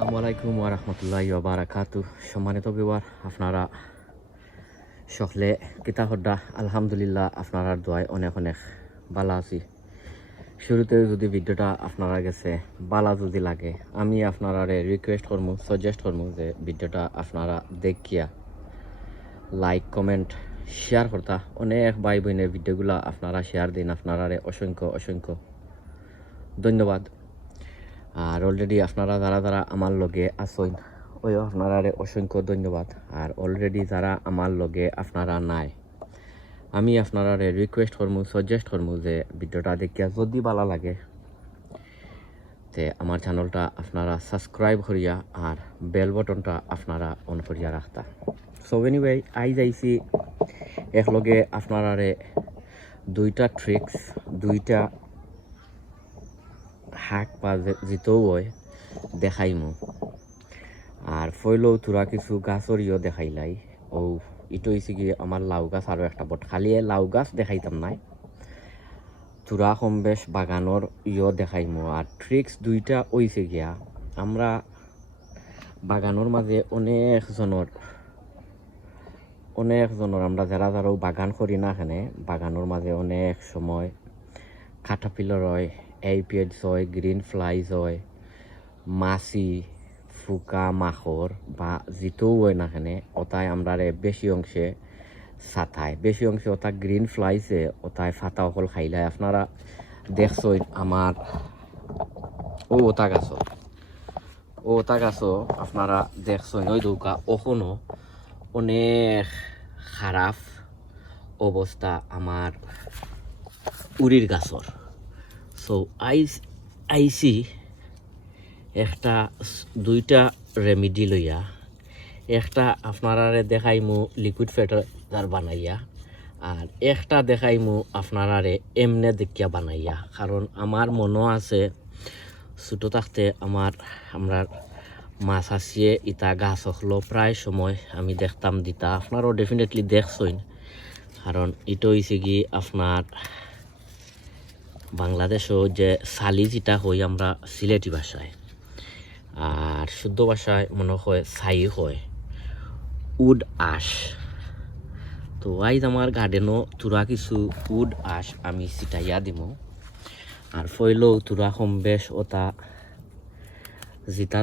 আসসালামু আলাইকুম ওয়া রাহমাতুল্লাহি ওয়া বারাকাতুহু। সম্মানিত ভিউয়ার, আপনারা সকলে কিতা হড্ডা? আলহামদুলিল্লাহ, আপনার দোয়ায় অনেক অনেক ভালো আছি। শুরুতে যদি ভিডিওটা আপনারা গেছে ভালো যদি লাগে, আমি আপনারা রিকোয়েস্ট করবো, সাজেস্ট করবো যে ভিডিওটা আপনারা দেখিয়া লাইক কমেন্ট শেয়ার করতা। অনেক ভাই বোনের ভিডিওগুলা আপনারা শেয়ার দিন, আপনারা অসংখ্য অসংখ্য ধন্যবাদ। আর অলরেডি আপনারা যারা আমার লগে আসেন, ওই আপনারা অসংখ্য ধন্যবাদ। আর অলরেডি যারা আমার লগে আপনারা নাই, আমি আপনারা রিকোয়েস্ট করবো, সাজেস্ট করবো যে ভিডিওটা দেখিয়া যদি ভালো লাগে তে আমার চ্যানেলটা আপনারা সাবস্ক্রাইব করিয়া আর বেল বটনটা আপনারা অন করিয়া রাখতা। সো এনিওয়ে, আই যাইছি একলগে আপনারা দুইটা ট্রিক্স, দুইটা হাক বা যেতেও হয় দেখাইমু। আর ফইলেও তোরা কিছু গাছরিও দেখাইলাই। ও ইটো হয়েছে কি আমার লাউ গাছ আরও একটা বট, খালি লাউ গাছ দেখাইতাম নাই, তোরা কম বেশ বাগানোর দেখাইমু। আর ট্রিক্স দুইটা হইছে গিয়া, আমরা বাগানোর মাঝে অনেক জনের আমরা যারাও বাগান করি না, এখানে বাগানোর মাঝে অনেক সময় কাটাপিলার হয়, এপিএডস হয়, গ্রিন ফ্লাইজ হয়, মাছি ফুকা মাখর বা জিতেও হয় না, এখানে ওটাই আমরা বেশি অংশে সাথায়, বেশি অংশে ওটা গ্রিন ফ্লাইসে ওটাই ফাতা অকল খাইলায়। আপনারা দেখছেন আমার ওটা গাছও আপনারা দেখছেন ওই দৌকা ওখনো অনেক খারাপ অবস্থা আমার উড়ির গাছর। সো আইসি একটা দুইটা রেমিডি লইয়া, একটা আপনারা দেখাইমু লিকুইড ফার্টিলাইজার বানাইয়া, আর একটা দেখাইমু আপনারা এমনে দেখিয়া বানাইয়া। কারণ আমার মনে আছে ছোটো থাকতে আমরা মাছ আসিয়ে ইটা গাছ হলো প্রায় সময় আমি দেখতাম দিতা, আপনারাও ডেফিনেটলি দেখছেন। কারণ এটা হয়েছে কি আপনার বাংলাদেশও যে সালি যেটা হই আমরা সিলেটি ভাষায়, আর শুদ্ধ ভাষায় মনে হয় ছাই হয়, উড আশ। তো আইজ আমার গার্ডেনও তোরা কিছু উড আশ আমি ছিটাইয়া দিব। আর ফইলেও তোরা কম বেশ ওটা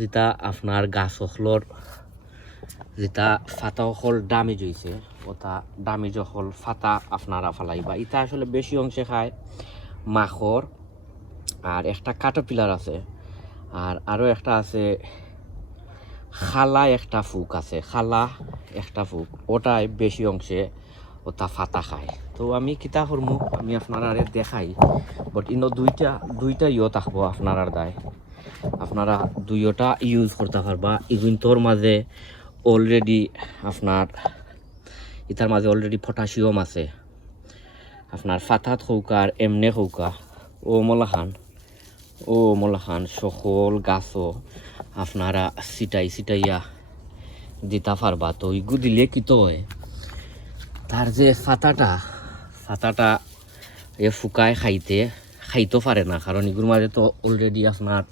যেটা আপনার গাছ হলর যেটা ফাতা হল দামি জইছে, ওটা দামি যখন ফাতা আপনারা ফালাইবা। ইটা আসলে বেশি অংশে খায় মাখর, আর একটা কাটাপিলার আছে, আর আরও একটা আছে খালা একটা ফুক আছে, ওটাই বেশি অংশে ওটা ফাতা খায়। তো আমি কিতা করমু আমি আপনারা দেখাই, বাট ইনো দুইটা থাকবো আপনার দায়, আপনারা দুইটা ইউজ করতে পারবা। ইগুন্তর মাঝে অলরেডি আপনার ইটার মাঝে অলরেডি পটাশিয়াম আছে, আপনার ফাতাত হৌকা আর এমনে হৌকা ও মলাখান সকল গাছও আপনারা ছিটাইয়া দিতে পারবা। তো ইগু দিলে কি তো হয়, তার যে ফাতাটা এ ফুকায় খাইতে পারে না। কারণ এগুলোর মাঝে তো অলরেডি আপনার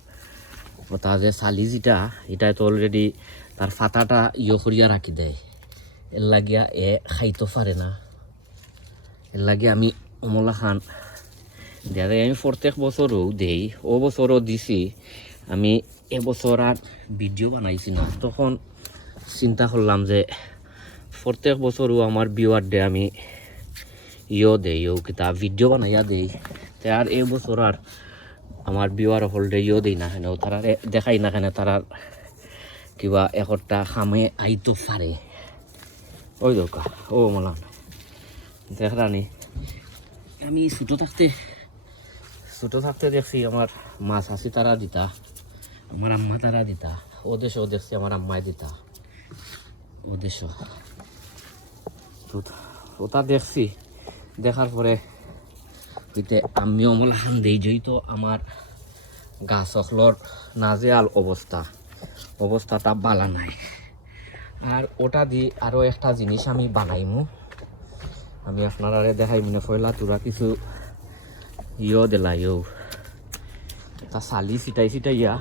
ওটা যে চালি এটাই তো অলরেডি তার ফাতাটা করিয়া রাখি দেয়, এর লাগিয়া খাইতে পারে না। এর লাগে আমি অমলা খান দেয় আমি প্রত্যেক বছরও দেই, ও বছরও দিছি। আমি এবছর আর ভিডিও বানাইছি না, তখন চিন্তা করলাম যে প্রত্যেক বছরও আমার বিওয়ার ডে আমি দেই কিতা ভিডিও বানাইয়া দেই। আর এই বছর আর আমার বিওয়ার হলডে দেই না, কেন তারা দেখাই না, কেন তারা কিবা একটা খামে আইতো পারে। ওই দোকা ও মলাম দেখরানি, আমি ছোটো থাকতে দেখছি আমার মাছ হাসি তারা দিতা, আমার আম্মা তারা দিতা, ও দেখছি আমার আম্মায় দিতা, ওটা দেখছি। দেখার পরে আমি অমলা খান দিই যেহেতু আমার গাছ অখলর নাজেয়াল অবস্থাটা বালা নাই। আর ওটা দি আরও একটা জিনিস আমি বানাইমু, আমি আপনারা দেখাই মনে পয়লা তোরা কিছু দিলা তা চালি ছিটাইয়া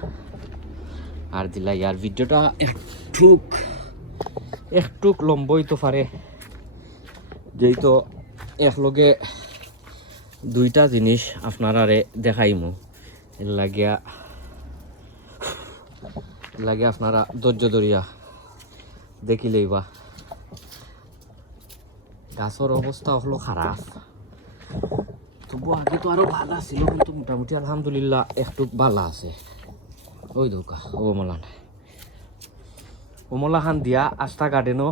আর দিলাই আর ভিডিওটা একটু লম্বা হইতে পারে, যেহেতু একলগে দুইটা জিনিস আপনারারে দেখাইমু, এর লাগিয়া আপনারা ধৈর্য ধরিয়া দেখিলেই বা। গাছের অবস্থা হলো খারাপ, তবু আগে তো আরো ভালো ছিল, কিন্তু মোটামুটি আলহামদুলিল্লাহ একটু ভালো আছে। ওই দৌকা ওমলা খান দিয়া আস্থা গার্ডেনও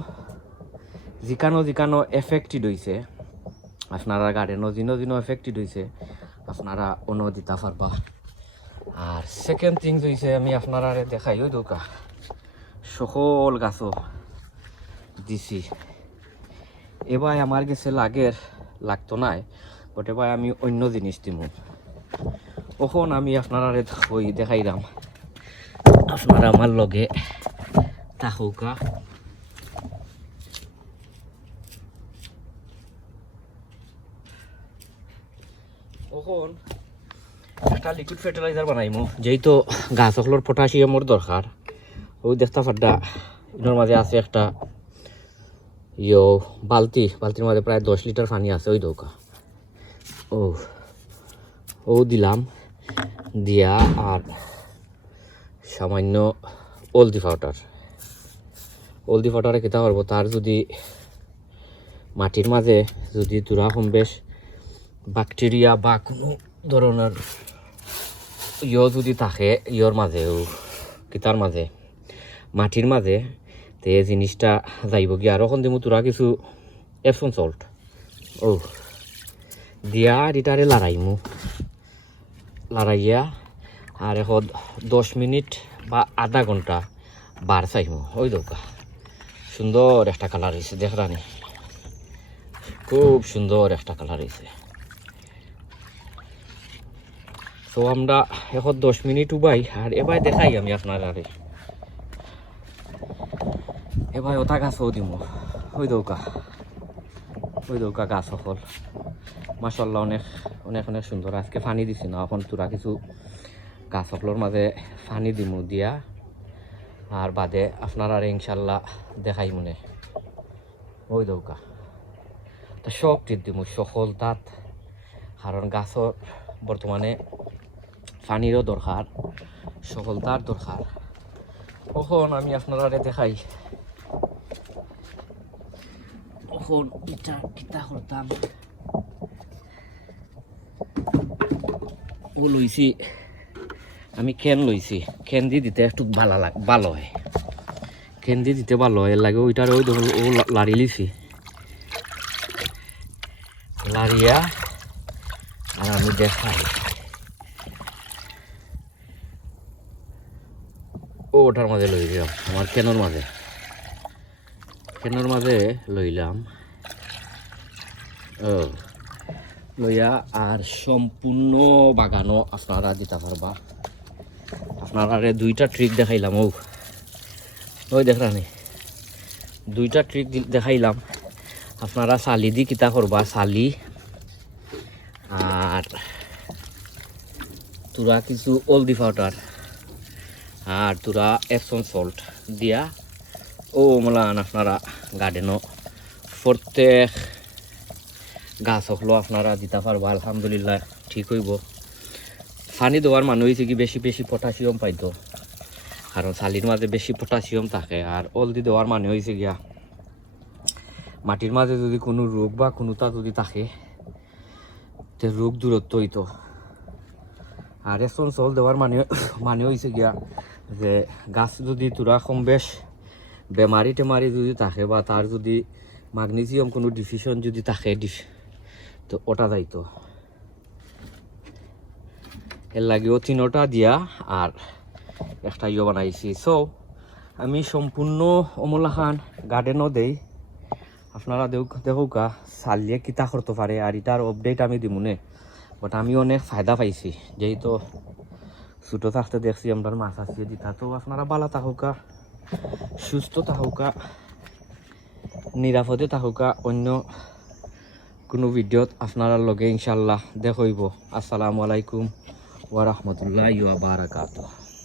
জিকানো এফেক্টেড হয়েছে, আপনারা গার্ডেনও জিনো এফেক্টেড হয়েছে, আপনারা অন্য দিতে পারবা। আর সেকেন্ড থিংস হয়েছে আমি আপনারা দেখাই, ওই দৌকা সকল গাছও দিছি। এবার আমার গেছে লাগতো নাই, বাট এবার আমি অন্য জিনিস দিব। কখন আমি আপনারা দেখাইলাম, আপনারা আমার লগে থাকুকা। কখন একটা লিকুইড ফার্টিলাইজার বানাইমু, যেহেতু গাছগুলোর পটাশিয়ামর দরকার। ওই দেখতে পাড্ডা এর মাঝে আছে একটা বালতির মধ্যে প্রায় 10 লিটার পানি আছে। ওই দৌকা ও দিলাম দিয়া, আর সামান্য হলদি পাউডারে খেতে পারবো। তার যদি মাটির মাঝে যদি তুরা কম বেশ ব্যাকটেরিয়া বা কোনো ধরনের যদি থাকে মাঝে কিতার মাঝে মাটির মাঝে, তে জিনিসটা যাইব গিয়ে। আর ওখান দিমু তোরা কিছু এপসন সল্ট দিয়া এটারে লড়াইয়া আর এখন 10 মিনিট বা আধা ঘন্টা বার চাইমু। ওই দৌকা সুন্দর একটা কালার হয়েছে, দেখরানি খুব সুন্দর একটা কালার হয়েছে। তো আমরা এখন 10 মিনিট উবাই, আর এবার দেখাই আমি আপনার এবার ওটা গাছও দিব। ওই দৌকা গাছ সকল মাশাআল্লাহ অনেক সুন্দর। আজকে পানি দিছি না, এখন তোরা কিছু গাছ সকলের মাঝে পানি দিমু দিয়া, আর বাদে আপনারা ইনশাল্লাহ দেখাই মনে। ওই দৌকা তা সব টিপ দিমু সকল তাত, কারণ গাছর বর্তমানে পানিরও দরকার, সকল তার দরকার। কখন আমি আপনারা দেখাই, কখন এটা কিতা করতাম। ও লইছি আমি কেন লইছি, কেন দিয়ে দিতে একটু ভালো হয়, কেন দিয়ে দিতে ভালো হয়। এর লাগে ওইটার ওই ধরুন ও লাড়ি লিছি, লাড়িয়া আর আমি দেখাই। ওটার মাঝে লইলাম, আমার কেনর মাঝে লইলাম লইয়া, আর সম্পূর্ণ বাগানও আপনারা দিতে পারবা। আপনারা দুইটা ট্রিক দেখাইলাম। ওই দেখরানি দুইটা ট্রিক দেখাইলাম। আপনারা চালি দি কিতা করবা, চালি আর তোরা কিছু হলদি পাউডার আর তোরা এপসন সল্ট দিয়া মলান আপনারা গার্ডেনও প্রত্যেক গাছ হলো আপনারা দিতে পারবা। আলহামদুলিল্লাহ ঠিক হইব। পানি দেওয়ার মানুষ হয়েছে কি বেশি পটাশিয়াম পাইতো, কারণ চালির মাঝে বেশি পটাশিয়াম থাকে। আর হলদি দেওয়ার মানে হয়েছে গিয়া মাটির মাঝে যদি কোনো রোগ বা কোনোটা যদি থাকে, তে রোগ দূরত্ব হইতো। আর এপসন সল্ট দেওয়ার মানে হয়েছে গিয়া যে গাছ যদি তোরা কম বেশ বেমারি টেমারি যদি থাকে, বা তার যদি ম্যাগনেসিয়াম কোনো ডিফিশন যদি থাকে, তো ওটা যাইতো। এর লাগেও 3টা দিয়া আর একটা বানাইছি। সো আমি সম্পূর্ণ অমলা খান গার্ডেনও দেই, আপনারা দেখুকা চালিয়ে কিতা করতে পারে। আর এটার আপডেট আমি দিমুনে, বাট আমি অনেক ফায়দা পাইছি, যেহেতু ছোটো থাকতে দেখছি আমরা মাছ আসিয়ে দিতা। তো আপনারা ভালো থাকুকা, সুস্থ থাকুকা, নিরাপদে থাকুকা। অন্য কোনো ভিডিওত আপনারা লগে ইনশাল্লাহ দেখইব। আসসালামু আলাইকুম ওয়া রাহমাতুল্লাহি ওয়া বারাকাতুহু।